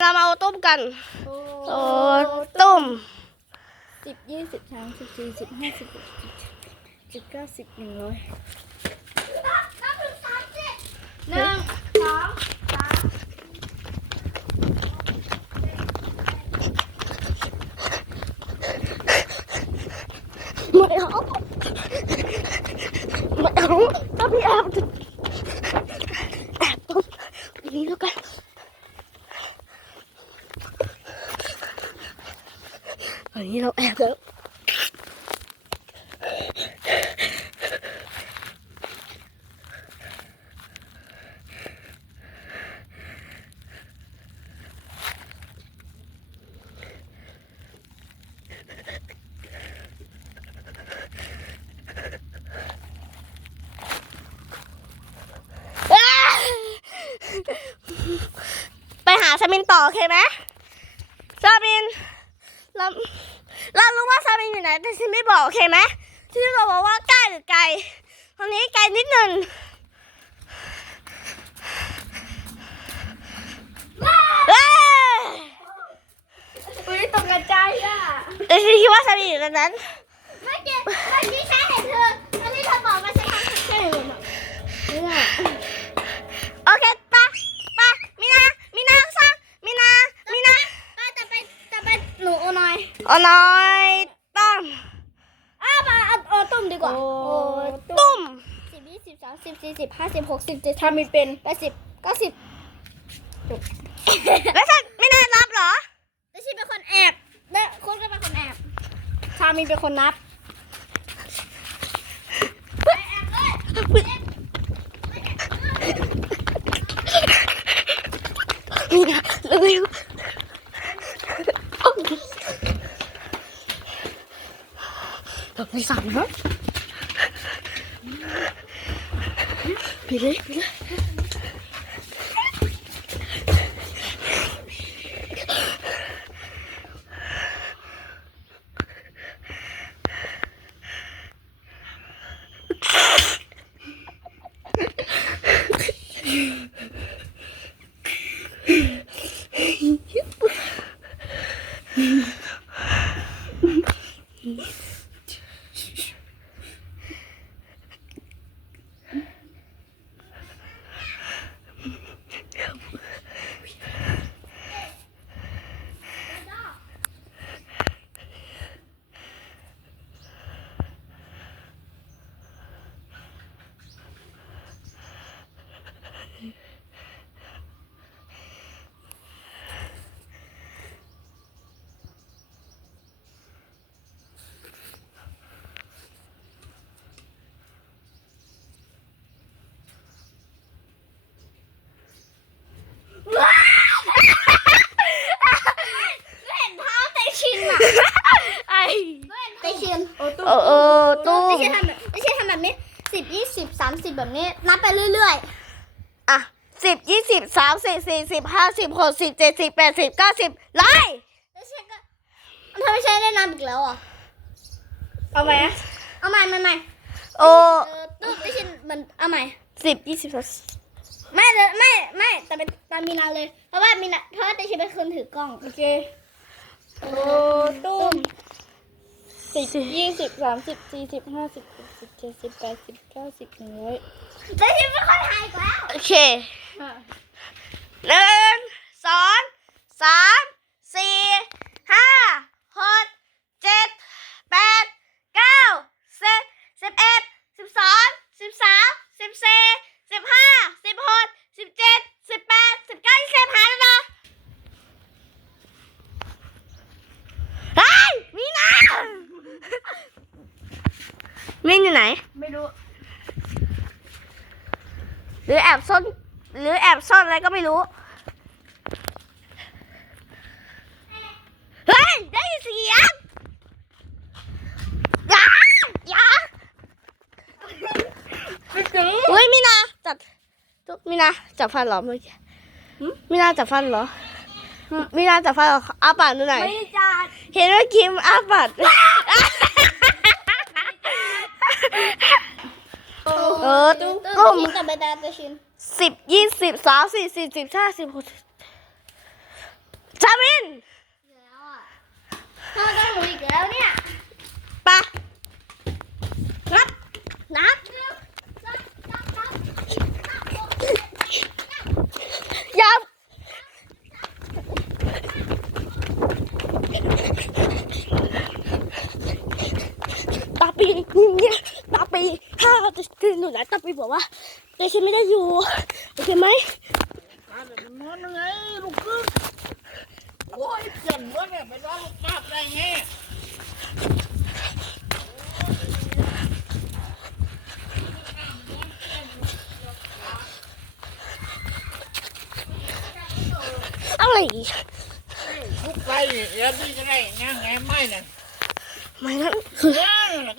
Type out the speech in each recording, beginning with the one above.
เรามาเอาต้มกันโอ้โอ้ต้มสิบยี่สิบสามสิบสี่สิบห้าสิบหกสิบเจ็ดสิบเก้าสิบหนึ่งร้อยหนึ่งสองสามไม่เอาไม่เอาถ้าพี่แอบจะแอบต้มอย่างนี้แล้วกัน อันนี้เราแอบแล้วไปหาซามินต่อโอเคไหมซามินเรา เรารู้ว่าซามินอยู่ไหนแต่ฉันไม่บอกโอเคไหมที่เราบอกว่าใกล้หรือไกลตอนนี้ไกลนิดหนึ่งเอ้ยอุ้ยตกกระจายอะแต่ฉันคิดว่าซามินอยู่ตรงนั้นเมื่อกี้เมื่อกี้ฉันเห็นเธอตอนที่เธอบอกว่าฉันทำใช่ไหมไม่ได้โอ อาหน่อยเอาหน่อยต้มอ้ามาเอาเอาต้มดีกว่า โอ้ตุ้มสิบยี่สิบสามสิบสี่สิบห้าสิบหกสิบเจ็ดทำไม่เป็นแปดสิบเก้าสิบแล้วฉันไม่น่ารับเหรอ แต่ฉันเป็นคนแอบและคุณก็เป็นคนแอบ ชามีเป็นคนนับ på samme hånd. Billig, billig. เตชินโอ้ตู้เออเออตุ้เตมชินทำแบบเตชินทำแบบนี้สิบยี่สิบสามสิบแบบนี้ นับไปเรื่อยอะสิบยี่สิบสามสิบสี่สิบห้าสิบหกสิบเจ็ดสิบแปดสิบเก้าสิบไล่ๆเตชินก็ทำไมใช้ได้นับอีกแล้วอะเอาไหมอะเอาใหม่ใหม่ใหม่โอ้เออตู้เตชินมันเอาใหม่สิบยี่สิบสามไม่เลยไม่ไม่แต่เป็นตามมีนาเลย เพราะว่ามีนาเพราะว่าเตชินเป็นคนถือกล้อง โอเคโอ้ตู้ สิบยี่สิบสามสิบสี่สิบห้าสิบหกสิบเจ็ดสิบแปดสิบเก้าสิบหนึ่งร้อยเตชินเป็นคนถ่ายอีกแล้วโอเคห้าหนึ่งสองสามสี่ห้าหกเจ็ดแปดเก้าสิบสิบเอ็ดสิบสองสิบสามสิบสี่สิบห้าสิบหกสิบเจ็ดสิบแปดสิบเก้ายี่สิบหาแล้วนะเฮ้ยมีนามินอยู่ไหน ไม่รู้ หรือแอบซ่อนหรือแอบซ่อนอะไรก็ไม่รู้เฮ้ยได้ยินเสียงอย่าอย่าไม่รู้อุ้ยมินาจับตุ๊กมินาจับฟันเหรอเมื่อกี้มินาจับฟันเหรอมินาจับฟันเหรออ้าปากดูหน่อยไม่ได้จัดเห็นว่าคิมอ้าปาก เออต้มต่มตาตัสิบยี่สิบสามสี่สี่สิบห้าสิบหกชามินพ่าได้หนูอีกแล้วเนี่ยปะนับนับยับตาปีนเนี่ย ไปบอกว่าแต่ฉันไม่ได้อยู่โอเคไหมการเด็กมันนอนยังไงลูกกึ๊กโอ้ยเจ็บวะเนี่ยไปนอนลูกป้าบได้ไงอะไรอีกลูกไปเดี๋ยวพี่จะได้งานไงไม่เนี่ยไม่นั่นคือ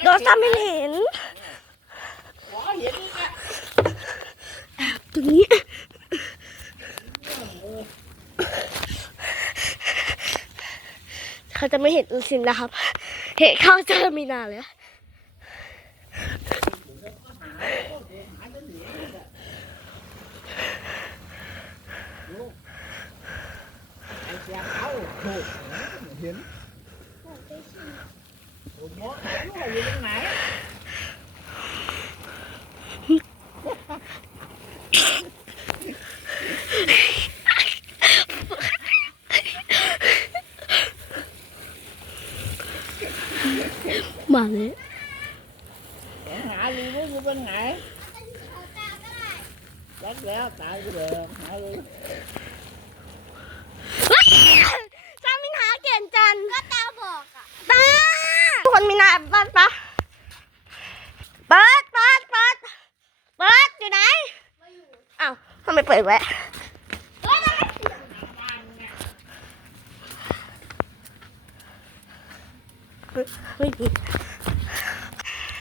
โดนตามไม่เห็นขอเห็นนี่นะ ตรงนี้เขาจะไม่เห็นอุสินนะครับ เห็นเขาเจอมีนาเลยไอ้เสียเขาถูกเห็น ถูกหมดหายลูกอยู่ตรงไหนมาเลยหาดูว่าอยู่ตรงไหนยักแล้วตายไปเลยหาเลยจามินหาเก่งจันก็ตาบอกอะตาทุกคนมีนาบ้านปะเปิดเปิดเปิดเปิดอยู่ไหนมาอยู่อ้าวทำไมเปิดไว้เฮ้ยมันไม่เสียงไม่มี